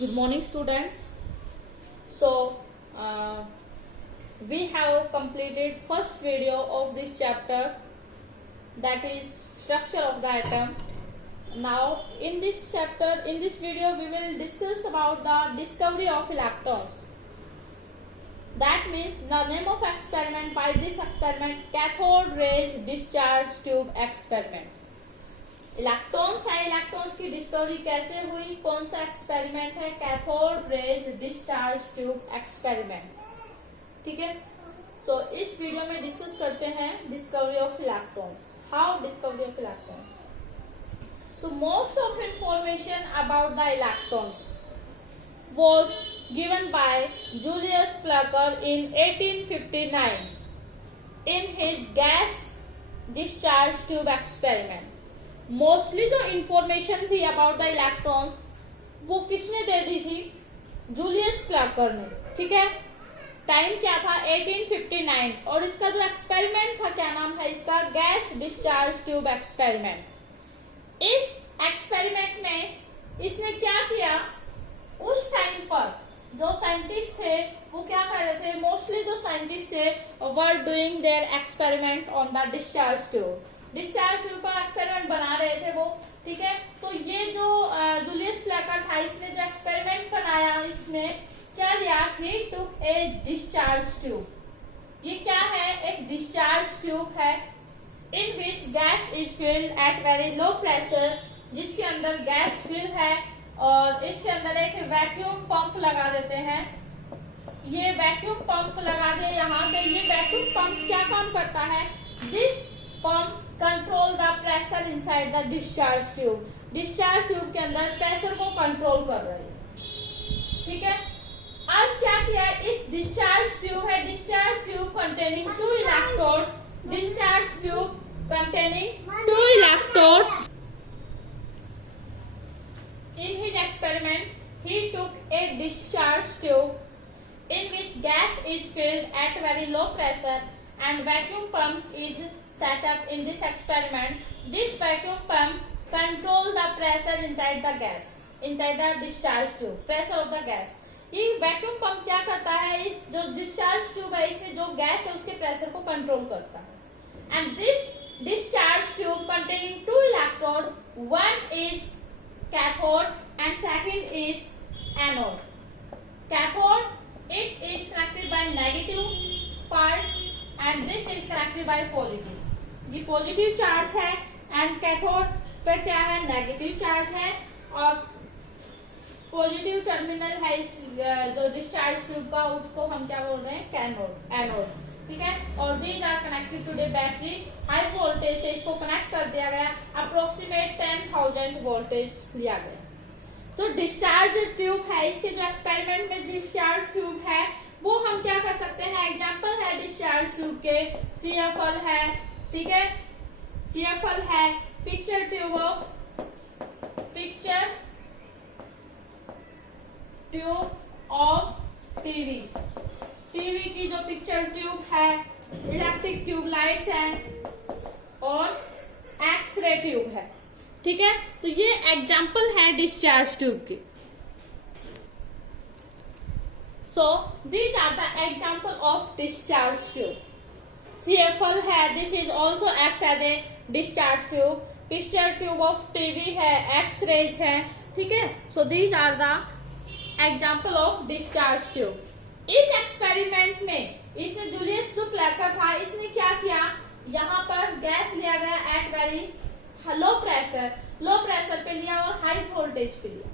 Good morning, students. So, we have completed first video of this chapter, that is structure of the atom. Now, in this chapter, in this video, we will discuss about the discovery of electrons. That means the name of experiment by this experiment, cathode rays discharge tube experiment. Electrons है, electrons की discovery कैसे हुई, कौन सा experiment है, cathode rays discharge tube experiment. ठीक है. So इस वीडियो में डिस्कस करते हैं discovery of electrons. How discovery of electrons. तो most of information about the electrons was given by Julius Plummer in 1859 in his gas discharge tube experiment. Mostly जो information थी about the electrons वो किसने दे दी थी, Julius Plucker ने. ठीक है. Time क्या था 1859 और इसका जो एक्सपेरिमेंट था क्या नाम है इसका, गैस डिस्चार्ज ट्यूब एक्सपेरिमेंट. इस एक्सपेरिमेंट में इसने क्या किया, उस टाइम पर जो साइंटिस्ट थे वो क्या कर रहे थे, मोस्टली जो साइंटिस्ट थे were doing their experiment on the discharge tube. Discharge tube पर एक्सपेरिमेंट बना रहे थे वो. ठीक है. तो ये जो जूलियस प्लकर था इसने जो एक्सपेरिमेंट बनाया इसमें क्या लिया, ही टुक ए डिस्चार्ज ट्यूब. ये क्या है, एक डिस्चार्ज ट्यूब है in which gas is filled at very low pressure, जिसके अंदर गैस फिल है और इसके अंदर एक वैक्यूम पंप लगा देते हैं. ये वैक्यूम पंप लगा दे यहाँ से. ये वैक्यूम पंप क्या काम करता है, this pump control the pressure inside the discharge tube. Discharge tube के अंदर प्रेशर को कंट्रोल कर रही है. ठीक है. अब क्या किया, इस डिस्चार्ज ट्यूब है, discharge tube containing 2 electrodes, discharge tube containing 2 electrodes. In his experiment, he took a discharge tube in which gas is filled at very low pressure and vacuum pump is set up in this experiment. This vacuum pump controls the pressure inside the gas, inside the discharge tube, pressure of the gas. ये vacuum pump क्या करता है, इस जो discharge tube है इसमें जो gas है उसके प्रेशर को कंट्रोल करता है. And this discharge tube containing 2 electrode, one is cathode and second is anode. Cathode, it is connected by negative part and this is connected by positive. ये positive charge है and cathode पे क्या है, negative charge है और positive terminal है इस जो डिस्चार्ज ट्यूब का, उसको हम क्या बोल रहे हैं, कैथोड, एनोड. ठीक है. और these are connected to the battery. High voltage से इसको कनेक्ट कर दिया गया, अप्रोक्सीमेट 10,000 वोल्टेज लिया गया. तो डिस्चार्ज ट्यूब है, इसके जो एक्सपेरिमेंट में डिस्चार्ज ट्यूब है वो हम क्या कर सकते हैं, एग्जांपल है डिस्चार्ज ट्यूब के CFL है. ठीक है. CFL है picture tube of TV. TV की जो पिक्चर ट्यूब है, इलेक्ट्रिक ट्यूब लाइट्स हैं और एक्सरे ट्यूब है. ठीक है. तो ये एग्जांपल है डिस्चार्ज ट्यूब की. So these are the example of discharge tube. CFL है, this is also act as a discharge tube. Picture tube of TV है, एक्सरेज है. ठीक है. So these are the example of discharge tube. इस experiment में इसने Julius जो Plucker था इसने क्या किया, यहाँ पर गैस लिया गया एट वेरी लो प्रेशर पे लिया और हाई वोल्टेज पे लिया.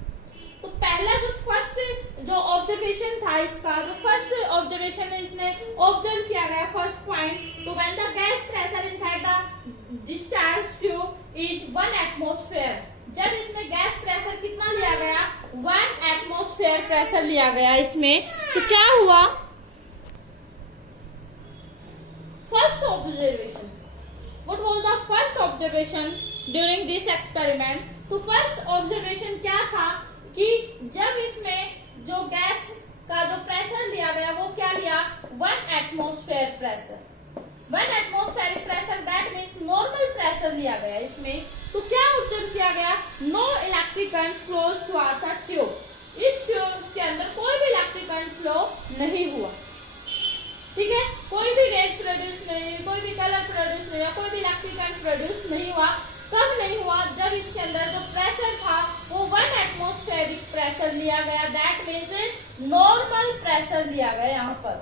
तो पहला जो फर्स्ट जो ऑब्जर्वेशन था इसका, जो फर्स्ट ऑब्जर्वेशन इसने ऑब्जर्व किया गया, फर्स्ट पॉइंट, तो when the gas pressure inside the discharge tube is 1 atmosphere. जब इसमें गैस प्रेशर कितना लिया गया, 1 एटमॉस्फेयर प्रेशर लिया गया इसमें, तो क्या हुआ, first observation, what was the first observation during this experiment. तो फर्स्ट ऑब्जर्वेशन क्या था कि जब इसमें जो गैस का जो प्रेशर लिया गया वो क्या लिया, 1 atmosphere pressure. 1 atmospheric pressure, that means normal pressure लिया गया इसमें. तो क्या ऑब्जर्व किया गया, no electric current flows towards the tube. इस ट्यूब उसके अंदर कोई भी इलेक्ट्रिक करंट फ्लो नहीं हुआ। ठीक है, कोई भी रेज प्रोड्यूस नहीं, कोई भी कलर प्रोड्यूस नहीं, कोई भी इलेक्ट्रिक करंट प्रोड्यूस नहीं हुआ। कब नहीं हुआ? जब इसके अंदर जो प्रेशर था वो 1 एटमॉस्फेरिक प्रेशर लिया गया, दैट मीन्स नॉर्मल प्रेशर लिया गया यहाँ पर।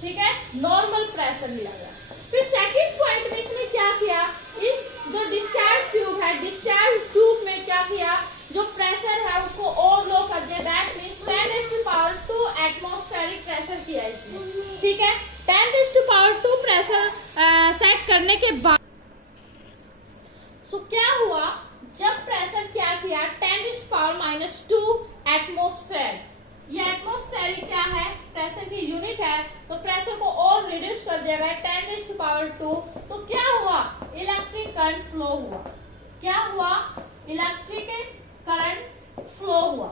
ठीक है, नॉर्मल प्रेशर लिया गया। फिर सेकंड पॉइंट में इसने क्या किया, इस जो डिस्चार्ज ट्यूब है, डिस्चार्ज ट्यूब में क्या किया, जो प्रेशर है उसको ओवरफ्लो कर दिया, दैट मीन्स 10⁻² एटमॉस्फेरिक प्रेशर किया इसने। ठीक है, 10⁻² प्रेशर सेट करने के बाद तो क्या हुआ, जब प्रेशर क्या किया 10⁻² एटमॉस्फेयर, ये एटमॉस्फेरिक क्या है, प्रेशर की यूनिट है, तो प्रेशर को और रिड्यूस कर दिया गया 10⁻²। तो क्या हुआ, इलेक्ट्रिक करंट फ्लो हुआ। क्या हुआ, इलेक्ट्रिक करंट फ्लो हुआ।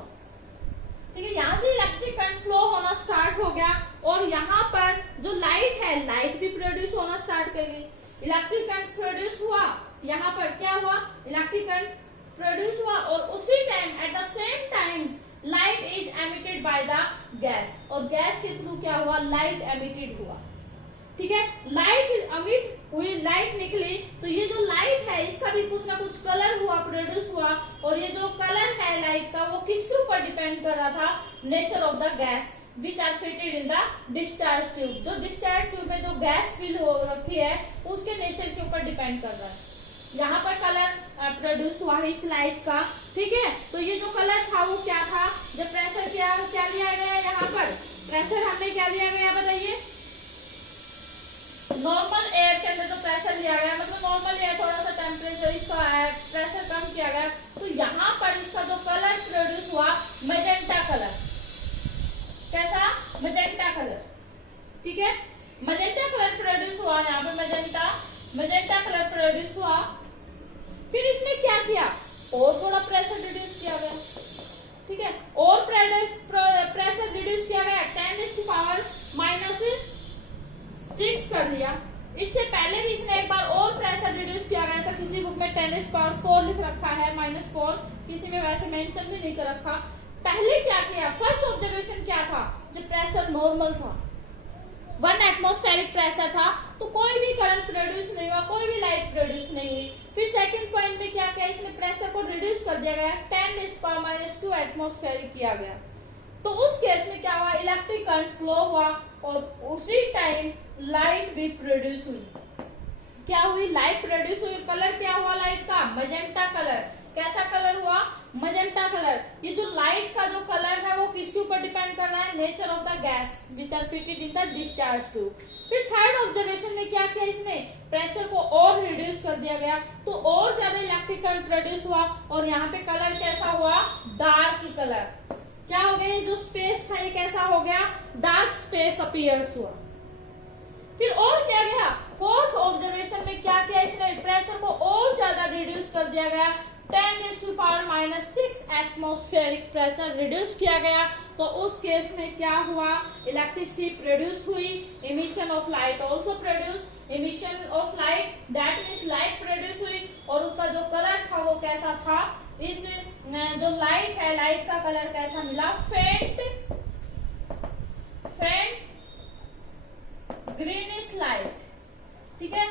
ठीक है, यहाँ से इलेक्ट्रिक करंट फ्लो होना स्टार्ट हो गया और यहाँ पर जो लाइट है, लाइट भी प्रोड्यूस होना स्टार्ट कर गई। इलेक्ट्रिक करंट प्रोड्यूस हुआ, यहाँ पर क्या हुआ, इलेक्ट्रिक करंट प्रोड्यूस हुआ और उसी time at the same time light is emitted by the gas, और गैस के थ्रू क्या हुआ, लाइट एमिटेड हुआ। ठीक है, लाइट एमिट हुई, लाइट निकली, तो ये जो लाइट है इसका भी कुछ ना कुछ कलर हुआ, प्रोड्यूस हुआ, और ये जो कलर है लाइट का वो किसके ऊपर डिपेंड कर रहा था, nature of the gas which are fitted in the discharge tube. जो डिस्चार्ज ट्यूब में जो गैस फिल हो रखी है उसके नेचर के ऊपर डिपेंड कर रहा है। यहाँ पर कलर प्रोड्यूस हुआ है इस लाइट का। ठीक है, तो ये जो कलर था वो क्या था, जब प्रेशर क्या लिया गया, यहाँ पर प्रेशर हमने क्या लिया गया बताइए, नॉर्मल एयर के अंदर जो प्रेशर लिया गया, मतलब नॉर्मल एयर थोड़ा सा टेम्परेचर इसका प्रेशर कम किया गया, तो यहाँ पर इसका जो कलर प्रोड्यूस हुआ मैजेंटा कलर। कैसा, मैजेंटा कलर। ठीक है, मैजेंटा कलर प्रोड्यूस हुआ, यहाँ पे मैजेंटा कलर प्रोड्यूस हुआ। फिर इसने क्या किया, और थोड़ा प्रेशर रिड्यूस किया गया। ठीक है, और प्रेशर रिड्यूस किया गया, 10⁻⁻6 कर लिया। इससे पहले भी इसने एक बार और प्रेशर रिड्यूस किया गया था, किसी बुक में 10⁻4 लिख रखा है, -4, किसी में वैसे मेंशन भी नहीं कर रखा। पहले क्या किया, फर्स्ट ऑब्जर्वेशन क्या था, जब प्रेशर नॉर्मल था, 1 एटमॉस्फेरिक प्रेशर था, तो कोई भी करंट प्रोड्यूस नहीं हुआ, कोई भी लाइट प्रोड्यूस नहीं हुई। फिर सेकंड पॉइंट में क्या किया, इसने प्रेशर को रिड्यूस कर दिया गया, 10⁻² एटमॉस्फेरिक किया गया। तो उस केस में क्या हुआ, इलेक्ट्रिक करंट फ्लो हुआ और उसी टाइम लाइट भी प्रोड्यूस हुई। क्या हुई, लाइट प्रोड्यूस हुई। कलर क्या हुआ लाइट का, मैजेंटा कलर। कैसा कलर हुआ, मैजेंटा कलर। ये जो लाइट का जो कलर है वो किसके ऊपर डिपेंड कर रहा है, nature of the gas which are fitted in the discharge tube. फिर थर्ड ऑब्जर्वेशन में क्या किया इसने, प्रेशर को और रिड्यूस कर दिया गया, तो और ज्यादा इलेक्ट्रिक करंट प्रोड्यूस हुआ और यहाँ पे कलर कैसा हुआ, डार्क कलर। क्या हो गया, जो स्पेस था ये कैसा हो गया, डार्क स्पेस अपीयर्स हुआ। फिर और क्या गया, फोर्थ ऑब्जर्वेशन में क्या किया इसने, प्रेशर को और ज्यादा रिड्यूस कर दिया गया, 10⁻⁻6 एटमॉस्फेरिक प्रेशर रिड्यूस किया गया। तो उस केस में क्या हुआ, इलेक्ट्रिसिटी प्रोड्यूस हुई, emission of light also produce, emission of light that means light produce हुई और उसका जो कलर था वो कैसा था, इस जो लाइट है लाइट का कलर कैसा मिला, फेंट ग्रीनिश लाइट। ठीक है,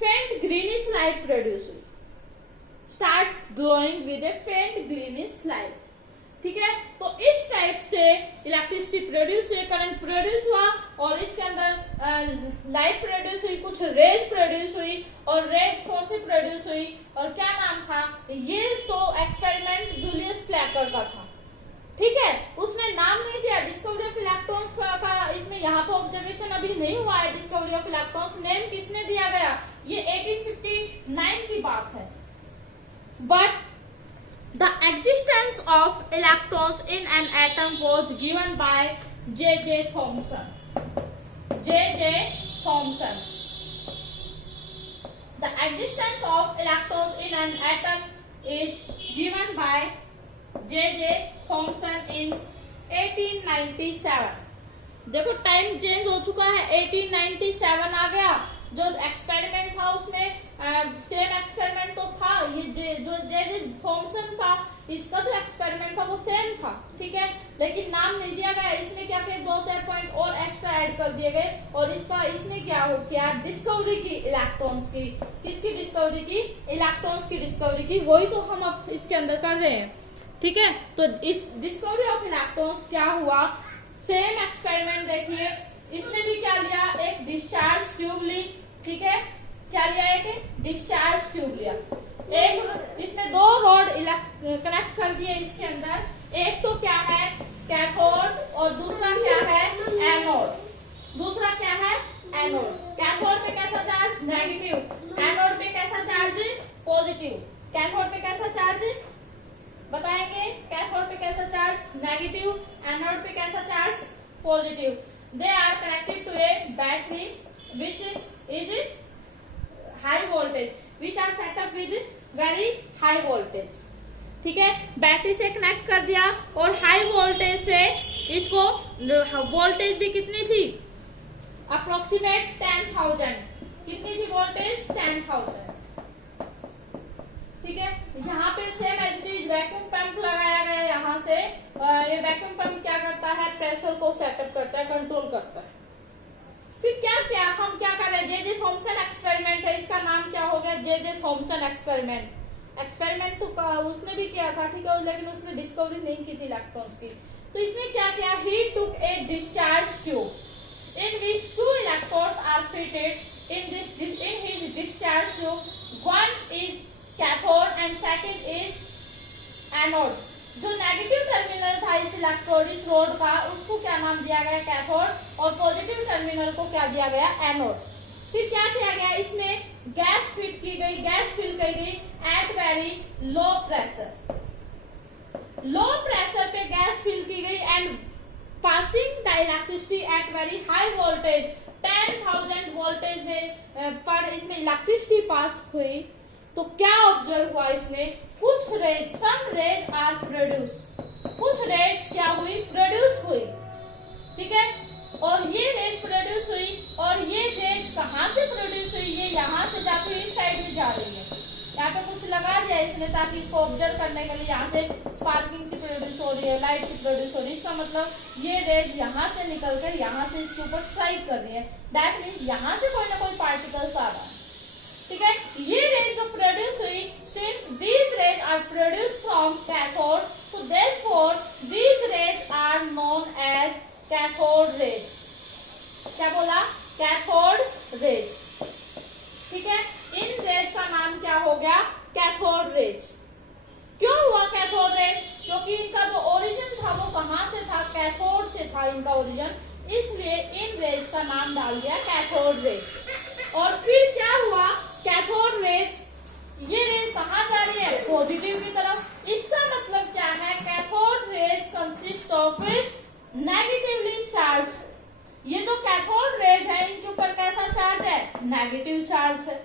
फेंट ग्रीनिश लाइट प्रोड्यूस हुई, स्टार्ट ग्लोइंग विद ए फेंट ग्रीनिश लाइट। ठीक है, तो इस टाइप से इलेक्ट्रिसिटी प्रोड्यूस हुई, करंट प्रोड्यूस हुआ और इसके अंदर लाइट प्रोड्यूस हुई, कुछ रेज प्रोड्यूस हुई। और रेज कौन सी प्रोड्यूस हुई और क्या नाम था, ये तो एक्सपेरिमेंट जूलियस प्लैकर का था। ठीक है, उसने नाम नहीं दिया डिस्कवरी ऑफ इलेक्ट्रॉन्स का। इसमें यहाँ तो ऑब्जर्वेशन अभी नहीं हुआ है डिस्कवरी ऑफ इलेक्ट्रॉन्स, नेम किसने दिया गया, ये 1859 की बात है। But the existence of electrons in an atom was given by J.J. Thomson. J.J. Thomson. The existence of electrons in an atom is given by J.J. Thomson in 1897. देखो time change हो चुका है, 1897 आ गया। जो एक्सपेरिमेंट था उसमें same experiment तो था, ये जो जे जे थॉमसन था इसका जो एक्सपेरिमेंट था वो सेम था, ठीक है, लेकिन नाम नहीं दिया गया। इसने क्या किया, 2-4 पॉइंट और एक्स्ट्रा ऐड कर दिए गए और इसने क्या हो किया, डिस्कवरी की इलेक्ट्रॉन्स की। किसकी डिस्कवरी की, इलेक्ट्रॉन्स की डिस्कवरी की, वही तो हम अब इसके अंदर कर रहे हैं, ठीक है। तो इस डिस्कवरी ऑफ इलेक्ट्रॉन्स क्या हुआ, सेम एक्सपेरिमेंट देखिए, इसने भी क्या लिया, एक डिस्चार्ज ट्यूब ली, ठीक है, क्या लिया, एक डिस्चार्ज ट्यूब लिया, एक इसमें 2 रॉड कनेक्ट कर दिए इसके अंदर, एक तो क्या है कैथोड और दूसरा क्या है एनोड, दूसरा क्या है एनोड। कैथोड पे कैसा चार्ज, नेगेटिव, एनोड पे कैसा चार्ज, पॉजिटिव। कैथोड पे कैसा चार्ज बताएंगे, कैथोड पे कैसा चार्ज नेगेटिव, एनोड पे कैसा charge positive. They are connected to a battery which is high voltage, which are setup with very high voltage, ठीक है। बैटरी से कनेक्ट कर दिया और हाई वोल्टेज से इसको, वोल्टेज भी कितनी थी, अप्रोक्सीमेट 10,000, कितनी थी वोल्टेज, 10,000, ठीक है। यहाँ पे same as it is vacuum pump लगाया गया यहाँ से, ये वैक्यूम पंप क्या करता है, प्रेशर को सेटअप करता है, कंट्रोल करता है। फिर क्या क्या हम क्या कर रहे हैं, जे जे थॉमसन एक्सपेरिमेंट है, इसका नाम क्या हो गया, जे जे थॉमसन एक्सपेरिमेंट। एक्सपेरिमेंट तो उसने भी किया था, ठीक है, लेकिन उसने डिस्कवरी नहीं की थी इलेक्ट्रॉन्स की। तो इसने क्या किया, he took a discharge tube in which 2 electrodes are fitted in his discharge tube, one is cathode and second is anode. जो नेगेटिव टर्मिनल था इस इलेक्ट्रोड, इस रोड का, उसको क्या नाम दिया गया, कैथोड, और पॉजिटिव टर्मिनल को क्या दिया गया, एनोड। फिर क्या किया गया, इसमें गैस फिट की गई, गैस फिल की गई at very low pressure, low pressure पे गैस फिल की गई and passing the electricity at very high voltage, 10,000 voltage में पर इसमें इलेक्ट्रिसिटी पास हुई। तो क्या ऑब्जर्व हुआ इसने, कुछ rays, some rays are produce, कुछ रेज क्या हुई, प्रोड्यूस हुई, ठीक है। और ये रेज प्रोड्यूस हुई और ये रेज कहाँ से प्रोड्यूस हुई, ये यहाँ से जाती हुई इस साइड में जा रही है। यहाँ पे कुछ लगा दिया इसने ताकि इसको ऑब्जर्व करने के लिए, यहाँ से स्पार्किंग से प्रोड्यूस हो रही है, लाइट से प्रोड्यूस हो रही है, इसका मतलब ये रेज यहाँ से निकलकर यहाँ से इसके ऊपर स्ट्राइक कर रही है, दैट मीन्स यहाँ से कोई ना कोई पार्टिकल्स आ रहा है, ठीक है। ये रेज जो प्रोड्यूस हुई, since these rays are produce from cathode, so therefore these rays are known as cathode rays. क्या बोला, कैथोड रेज, ठीक है। इन रेज का नाम क्या हो गया, कैथोड रेज। क्यों हुआ कैथोड रेज, क्योंकि इनका जो ओरिजिन था वो कहाँ से था, कैथोड से था इनका ओरिजिन, इसलिए इन रेज का नाम डाल दिया कैथोड रेज। और फिर क्या हुआ, कैथोड रेज, ये रेज कहाँ जा रही है, पॉजिटिव की तरफ। इसका मतलब क्या है, cathode raise consist of negatively charge. ये जो कैथोड रेज है इनके ऊपर कैसा चार्ज है, नेगेटिव चार्ज है।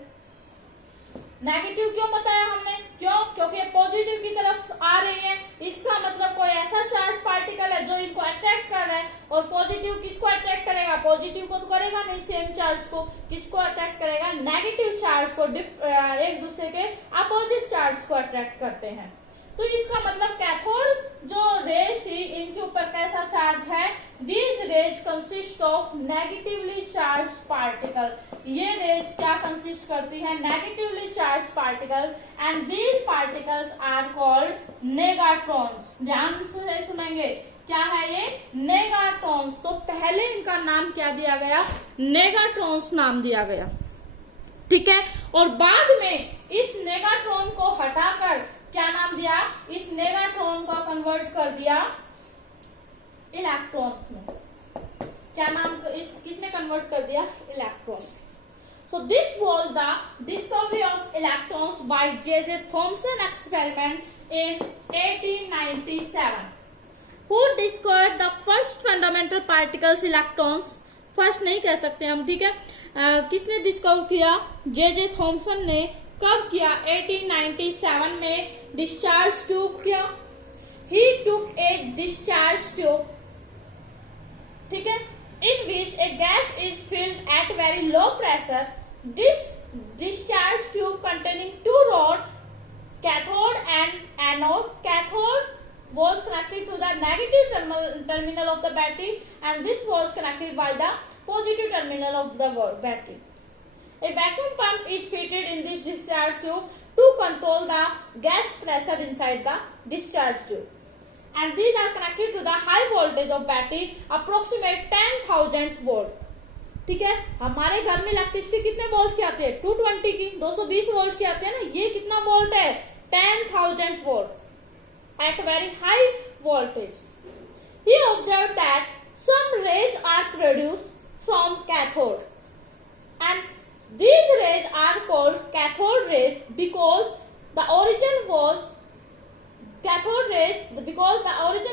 नेगेटिव क्यों बताया हमने, क्यों, क्योंकि पॉजिटिव की तरफ आ रही है, इसका मतलब कोई ऐसा चार्ज पार्टिकल है जो इनको अट्रैक्ट कर रहा है। और पॉजिटिव किसको अट्रैक्ट करेगा, पॉजिटिव को तो करेगा नहीं, सेम चार्ज को, किसको अट्रैक्ट करेगा, नेगेटिव चार्ज को, एक दूसरे के अपोजिट चार्ज को अट्रैक्ट करते हैं। तो इसका मतलब कैथोड जो रेज थी इनके ऊपर कैसा चार्ज है, these rays consist of negatively charge particle. ये रेज क्या कंसिस्ट करती है, negatively charge particle, and these particles are called negatrons. ध्यान से सुनेंगे, क्या है ये, नेगाट्रॉन्स। तो पहले इनका नाम क्या दिया गया, नेगाट्रॉन्स नाम दिया गया, ठीक है। और बाद में इस नेगाट्रॉन को हटाकर क्या नाम दिया, इस नेगाट्रॉन को कन्वर्ट कर दिया इलेक्ट्रॉन में। क्या नाम, इस किसमें कन्वर्ट कर दिया, electron. So this was the discovery of electrons by J.J. Thomson experiment in 1897. Who discovered the first fundamental particles, electrons? First नहीं कह सकते हम, ठीक है। किसने डिस्कवर किया, J.J. थॉमसन ने। कब किया, 1897 में। डिस्चार्ज ट्यूब किया, he took a discharge tube, ठीक है, in which a gas is filled at very low pressure. This discharge tube containing two rods, cathode and anode. Cathode was connected to the negative terminal of the battery, and this was connected by the positive terminal of the battery. A vacuum pump is fitted in this discharge tube to control the gas pressure inside the discharge tube, and these are connected to the high voltage of battery, approximate 10,000 volt. ठीक है, हमारे घर में electricity कितने volt की आती है? 220 की, 220 वोल्ट की आती है ना. ये कितना वोल्ट है? 10,000 volt at very high voltage. He observed that some rays are produced from cathode, and these rays are called cathode rays because the origin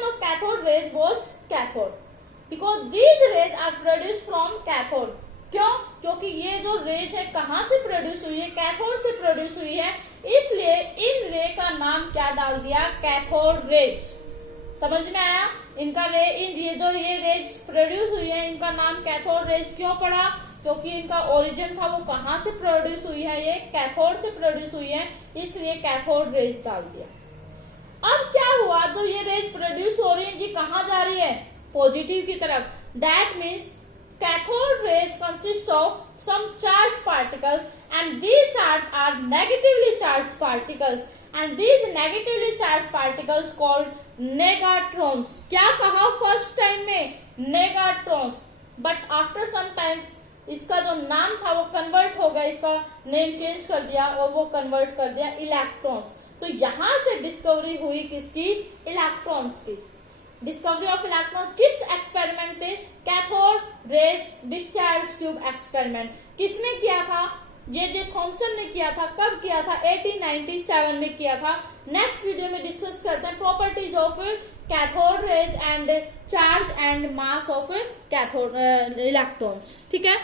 of cathode rays was cathode. Because these rays are produced from cathode. क्यों? क्योंकि ये जो raise है कहाँ से produce हुई है? Cathode से प्रोड्यूस हुई है, इसलिए इन रे का नाम क्या डाल दिया? Cathode rays. समझ में आया? इनका ये रेज प्रोड्यूस हुई है, इनका नाम कैथोड रेज क्यों पड़ा? क्योंकि इनका ओरिजिन था वो कहाँ से प्रोड्यूस हुई है? ये कैथोड से प्रोड्यूस हुई है, इसलिए कैथोड रेज डाल दिया. अब क्या हुआ? जो ये रेज प्रोड्यूस हो रही है, ये कहाँ जा रही है? पॉजिटिव की तरफ. That means cathode rays consist of some charged particles, and these charges are negatively charged particles, and these negatively charged particles called negatrons. क्या कहा फर्स्ट टाइम में? negatrons. But after some times इसका जो नाम था वो कन्वर्ट हो गया, इसका नेम चेंज कर दिया और वो कन्वर्ट कर दिया इलेक्ट्रॉन्स. तो यहां से डिस्कवरी हुई किसकी? इलेक्ट्रॉन्स की. डिस्कवरी ऑफ इलेक्ट्रॉन्स किस एक्सपेरिमेंट पे? Cathode rays discharge tube experiment. किसने किया था? ये थॉमसन ने किया था. कब किया था? 1897 में किया था. नेक्स्ट वीडियो में डिस्कस करते हैं properties of cathode rays and charge and mass of cathode electrons. ठीक है.